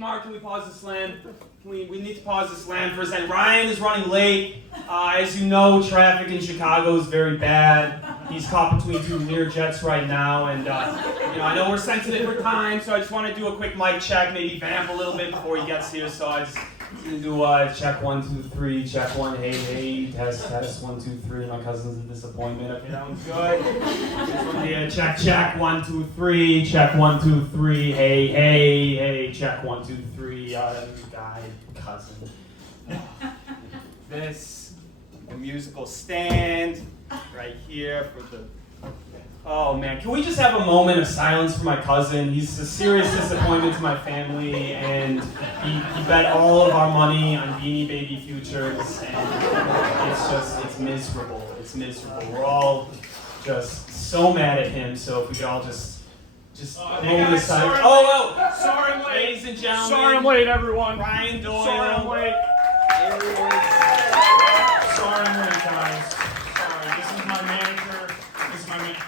Mark, can we pause the slam? We need to pause the slam for a second. Ryan is running late. As you know, traffic in Chicago is very bad. He's caught between two Learjets right now, and I know we're sensitive for time, so I just want to do a quick mic check, maybe vamp a little bit before he gets here. So I just gonna do check 1, 2, 3, check 1, hey, test 1, 2, 3. My cousin's a disappointment. Okay, that one's good. Yeah, check 1, 2, 3, check 1, 2, 3, hey, check 1, 2, 3. Guy, cousin. This, the musical stand right here for the. Oh man, can we just have a moment of silence for my cousin? He's a serious disappointment to my family, and he bet all of our money on Beanie Baby futures, and it's miserable. It's miserable. We're all just so mad at him, so if we could all just a moment of silence. Sorry I'm late. Ladies and gentlemen. Sorry I'm late, everyone. Ryan Doyle. Sorry I'm late. There he is. Sorry I'm late, guys. Sorry. This is my manager. This is my manager.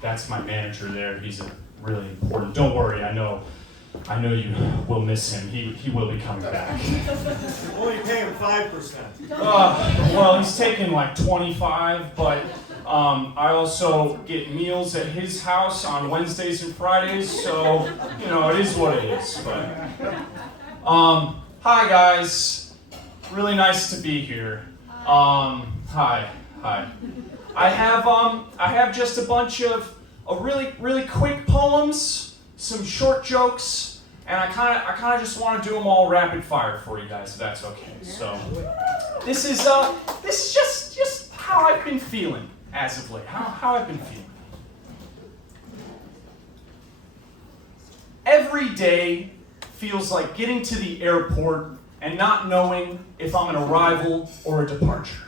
That's my manager there. He's really important. Don't worry, I know you will miss him. He will be coming back. Only pay him 5%. Well, he's taking like 25, but I also get meals at his house on Wednesdays and Fridays, so it is what it is. But hi guys, really nice to be here. Hi. I have just a bunch of really quick poems, some short jokes, and I kind of just want to do them all rapid fire for you guys, if that's okay. So this is just how I've been feeling as of late. How I've been feeling. Every day feels like getting to the airport and not knowing if I'm an arrival or a departure.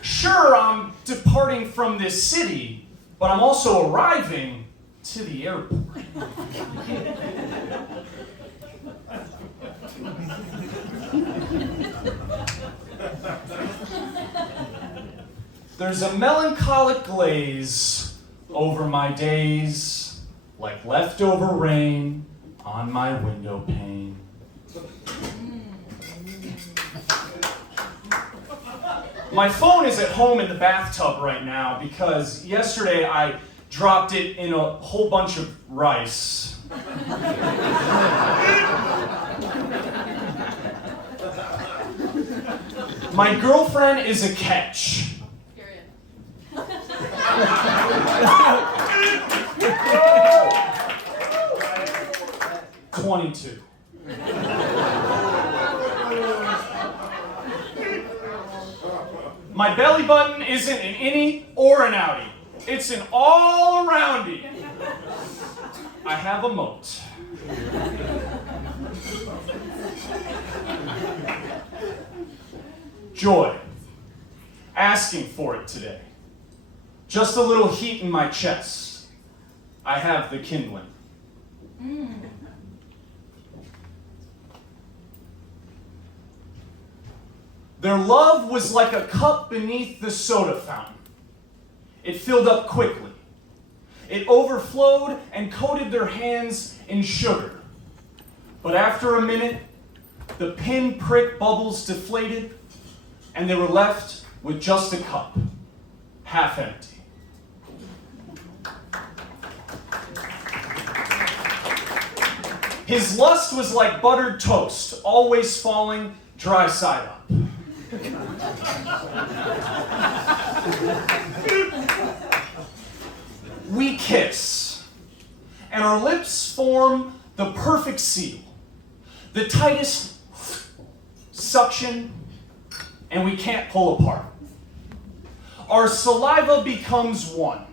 Sure, I'm departing from this city, but I'm also arriving to the airport. There's a melancholic glaze over my days, like leftover rain on my window pane. My phone is at home in the bathtub right now because yesterday I dropped it in a whole bunch of rice. My girlfriend is a catch. Period. 22. My belly button isn't an innie or an outie. It's an all-aroundy. I have a moat. Joy. Asking for it today. Just a little heat in my chest. I have the kindling. Their love was like a cup beneath the soda fountain. It filled up quickly. It overflowed and coated their hands in sugar. But after a minute, the pinprick bubbles deflated, and they were left with just a cup, half empty. His lust was like buttered toast, always falling dry side up. We kiss, and our lips form the perfect seal, the tightest suction, and we can't pull apart. Our saliva becomes one,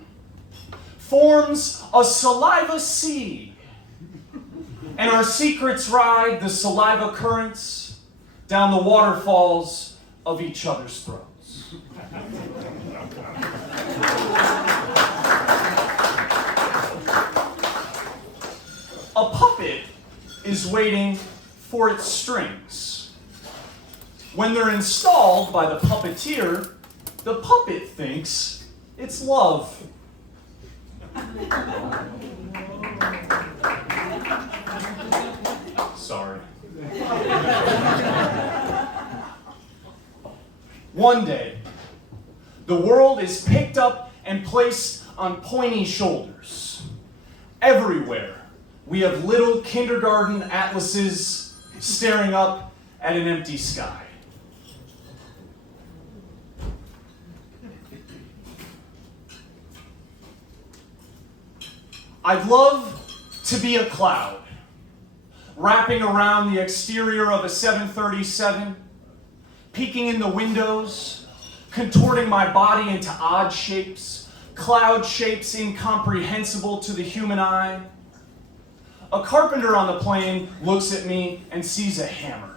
forms a saliva sea, and our secrets ride the saliva currents down the waterfalls of each other's throats. A puppet is waiting for its strings. When they're installed by the puppeteer, the puppet thinks it's love. Sorry. One day, the world is picked up and placed on pointy shoulders. Everywhere, we have little kindergarten atlases staring up at an empty sky. I'd love to be a cloud, wrapping around the exterior of a 737, peeking in the windows, contorting my body into odd shapes, cloud shapes incomprehensible to the human eye. A carpenter on the plane looks at me and sees a hammer.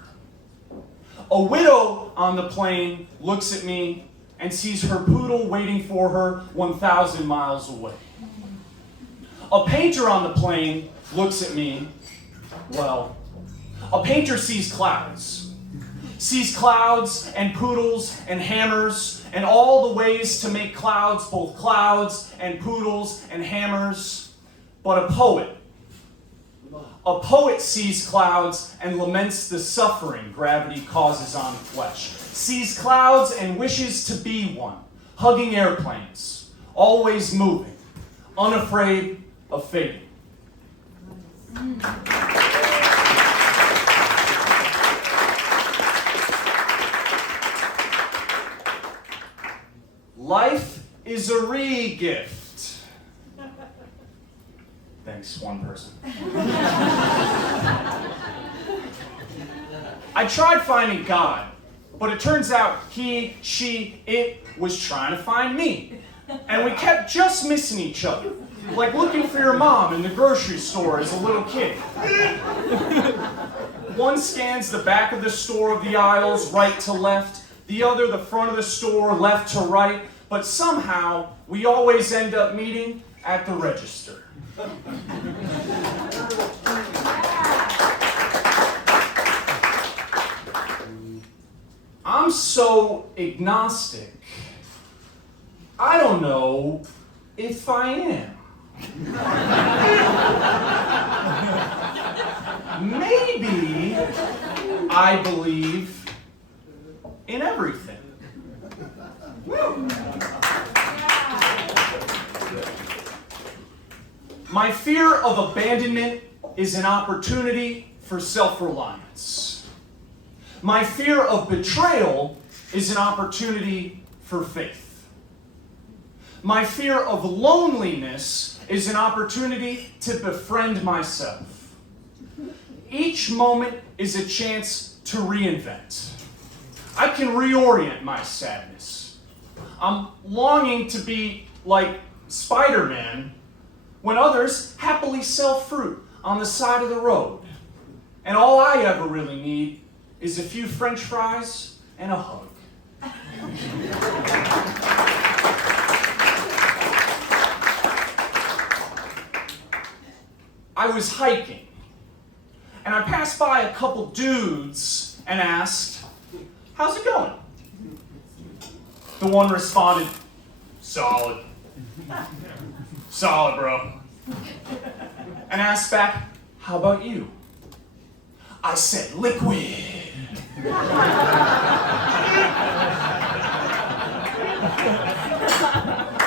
A widow on the plane looks at me and sees her poodle waiting for her 1,000 miles away. A painter on the plane looks at me. Well, a painter sees clouds and poodles and hammers and all the ways to make clouds, both clouds and poodles and hammers. But a poet sees clouds and laments the suffering gravity causes on flesh, sees clouds and wishes to be one, hugging airplanes, always moving, unafraid of fading. Life is a re-gift. Thanks, one person. I tried finding God, but it turns out he, she, it was trying to find me. And we kept just missing each other, like looking for your mom in the grocery store as a little kid. One scans the back of the store of the aisles, right to left, the other the front of the store, left to right, but somehow we always end up meeting at the register. I'm so agnostic. I don't know if I am. Maybe I believe in everything. My fear of abandonment is an opportunity for self-reliance. My fear of betrayal is an opportunity for faith. My fear of loneliness is an opportunity to befriend myself. Each moment is a chance to reinvent. I can reorient my sadness. I'm longing to be like Spider-Man when others happily sell fruit on the side of the road. And all I ever really need is a few French fries and a hug. I was hiking, and I passed by a couple dudes and asked, "How's it going?" The one responded, "Solid. Solid, bro." And asked back, "How about you?" I said, "Liquid."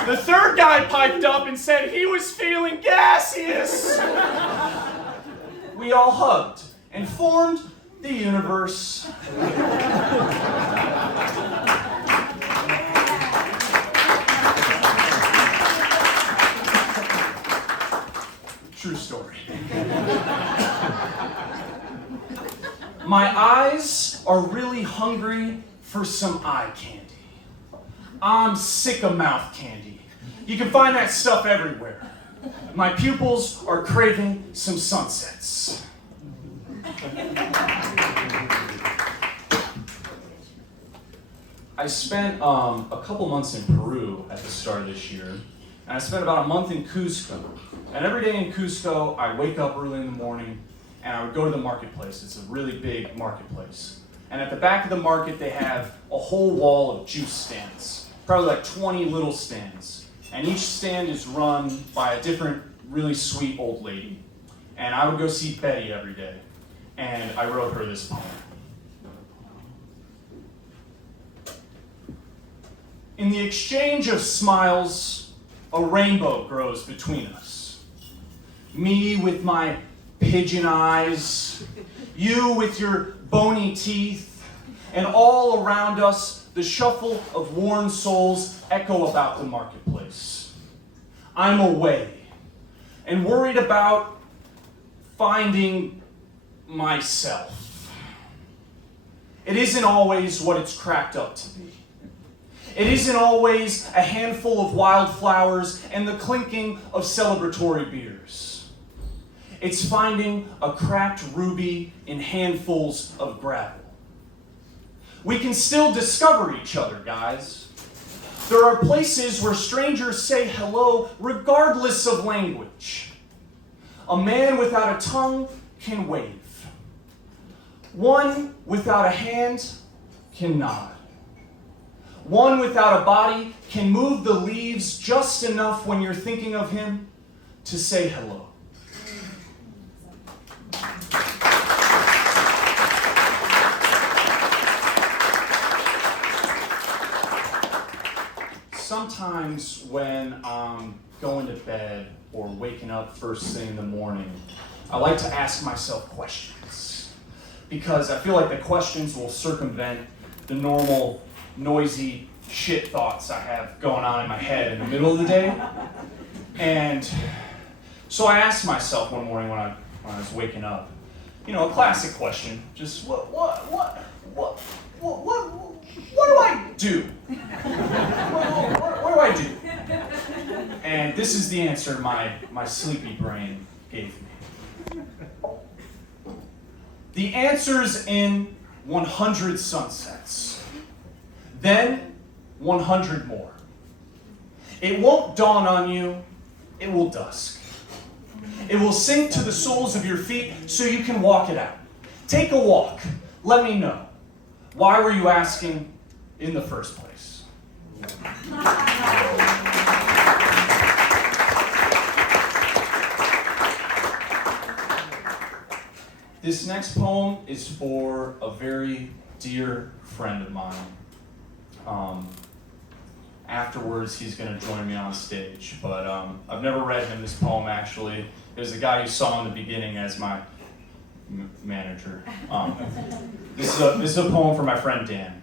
The third guy piped up and said he was feeling gaseous. We all hugged and formed the universe. True story. My eyes are really hungry for some eye candy. I'm sick of mouth candy. You can find that stuff everywhere. My pupils are craving some sunsets. I spent a couple months in Peru at the start of this year, and I spent about a month in Cusco. And every day in Cusco, I wake up early in the morning, and I would go to the marketplace. It's a really big marketplace. And at the back of the market, they have a whole wall of juice stands, probably like 20 little stands. and each stand is run by a different, really sweet old lady. And I would go see Betty every day, and I wrote her this poem. In the exchange of smiles, a rainbow grows between us. Me with my pigeon eyes, you with your bony teeth, and all around us, the shuffle of worn souls echo about the marketplace. I'm away and worried about finding myself. It isn't always what it's cracked up to be. It isn't always a handful of wildflowers and the clinking of celebratory beers. It's finding a cracked ruby in handfuls of gravel. We can still discover each other, guys. There are places where strangers say hello regardless of language. A man without a tongue can wave. One without a hand can nod. One without a body can move the leaves just enough when you're thinking of him to say hello. Sometimes when I'm going to bed or waking up first thing in the morning, I like to ask myself questions, because I feel like the questions will circumvent the normal noisy shit thoughts I have going on in my head in the middle of the day. And so I asked myself one morning when I was waking up, a classic question, just what do I do? What do I do? And this is the answer my sleepy brain gave me. The answer's in 100 sunsets. Then 100 more. It won't dawn on you, it will dusk. It will sink to the soles of your feet so you can walk it out. Take a walk. Let me know. Why were you asking in the first place? This next poem is for a very dear friend of mine. Afterwards, he's going to join me on stage, but I've never read him this poem, actually. There's a guy you saw in the beginning as my manager. This is a poem for my friend Dan.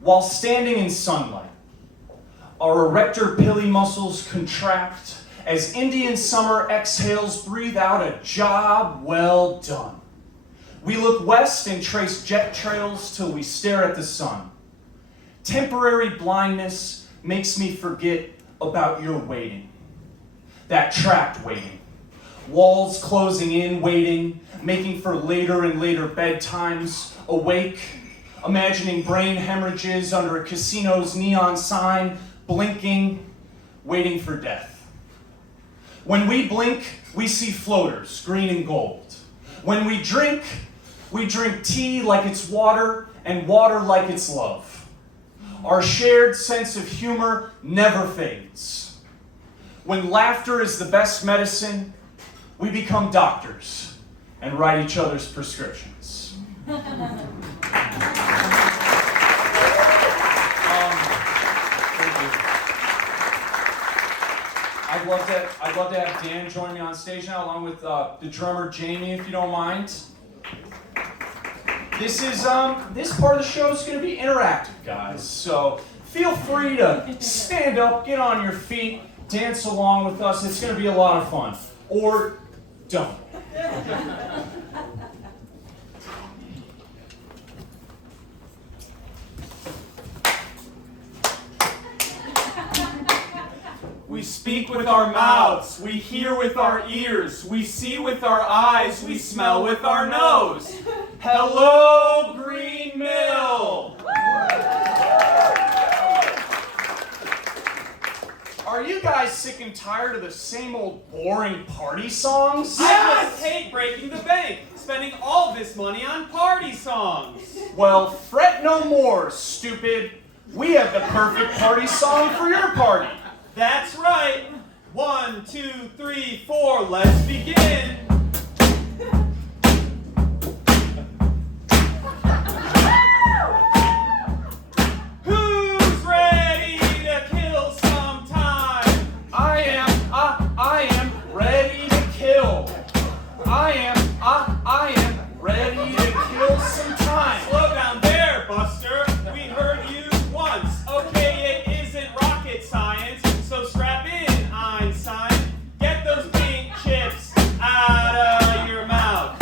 While standing in sunlight, our erector pili muscles contract as Indian summer exhales breathe out a job well done. We look west and trace jet trails till we stare at the sun. Temporary blindness makes me forget about your waiting. That trapped waiting. Walls closing in, waiting, making for later and later bedtimes, awake, imagining brain hemorrhages under a casino's neon sign, blinking, waiting for death. When we blink, we see floaters, green and gold. When we drink tea like it's water and water like it's love. Our shared sense of humor never fades. When laughter is the best medicine, we become doctors and write each other's prescriptions. I'd love to have Dan join me on stage now, along with the drummer Jamie, if you don't mind. This part of the show is going to be interactive, guys. So feel free to stand up, get on your feet, dance along with us. It's going to be a lot of fun. Or don't. We speak with our mouths, we hear with our ears, we see with our eyes, we smell with our nose. Hello, Green Mill! Are you guys sick and tired of the same old boring party songs? I just hate breaking the bank. spending all this money on party songs. Well, fret no more, stupid. We have the perfect party song for your party. That's right. 1, 2, 3, 4, let's begin. Who's ready to kill some time? I am ready to kill. I am ready to kill some time. Slow down there, Buster. We heard you once. Okay, it isn't rocket science, so strap in, Einstein. Get those pink chips out of your mouth.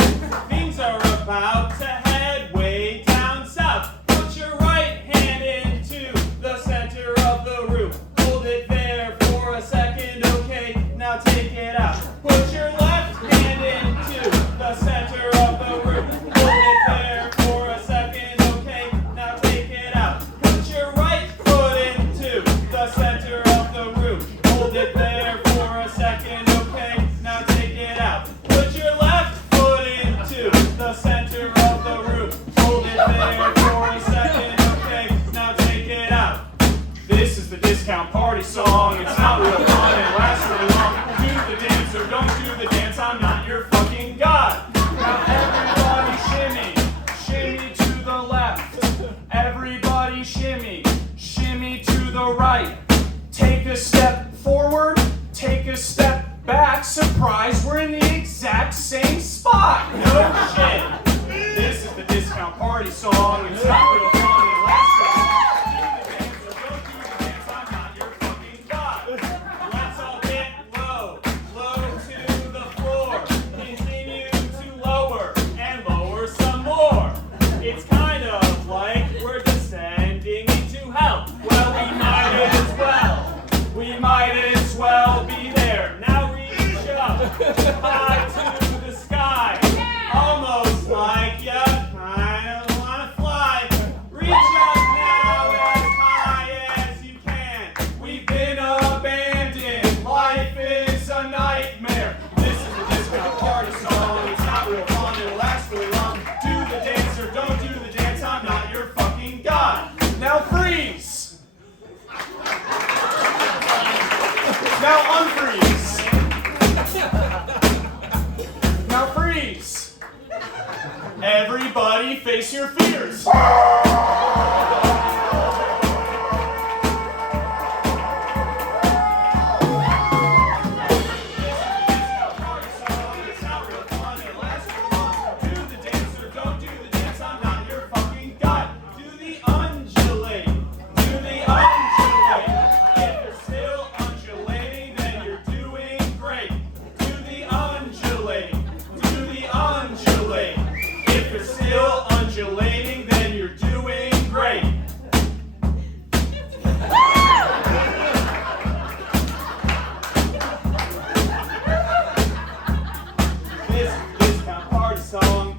Things are about to head way down south. Put your right hand into the center of the room. Hold it there for a second, okay? Now take it out. Put your left hand into the center of the room. Hold it there for a second, okay? Now take it out. Put your right foot into the center of the room. Hold it there for a second, okay? Now take it out. Put your left foot into the center of the room. Hold it there for a second, okay? Now take it out. This is the discount party song. It's not real fun and lasts really long. Do the dance or don't do the dance. I'm not your fucking god. Now everybody shimmy, shimmy to the left. Everybody shimmy, shimmy to the right. Take a step forward, take a step back. Surprise, we're in the exact same spot. No shit. This is the discount party song. It's not real fun and lasts really long. Do the dance or don't do the dance. I'm not your fucking god. Let's all get low, low to the floor. Continue to lower and lower some more. It's kind of like we're descending into hell. Well, we might as well be there. Now reach up high to the sky, almost like you kind of want to fly. Reach up now as high as you can. We've been abandoned. Life is a nightmare. This is the discount party song. It's not real fun. It'll last really long. Do the dance or don't do the dance. I'm not your fucking god. Now freeze. Now unfreeze. Now freeze. Everybody face your fears. It's not real fun. It lasts too long. Do the dance or don't do the dance. I'm not your fucking god. Do the undulate. Do the undulate. If you're still undulating, then you're doing great. Do the undulate. Do the undulate. If you're still undulating, then you're doing great. This is the discount party song.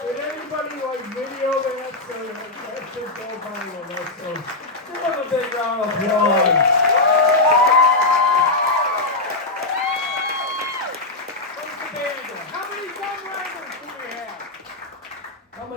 Did anybody like video that? So that should go viral. So give them a big round of applause.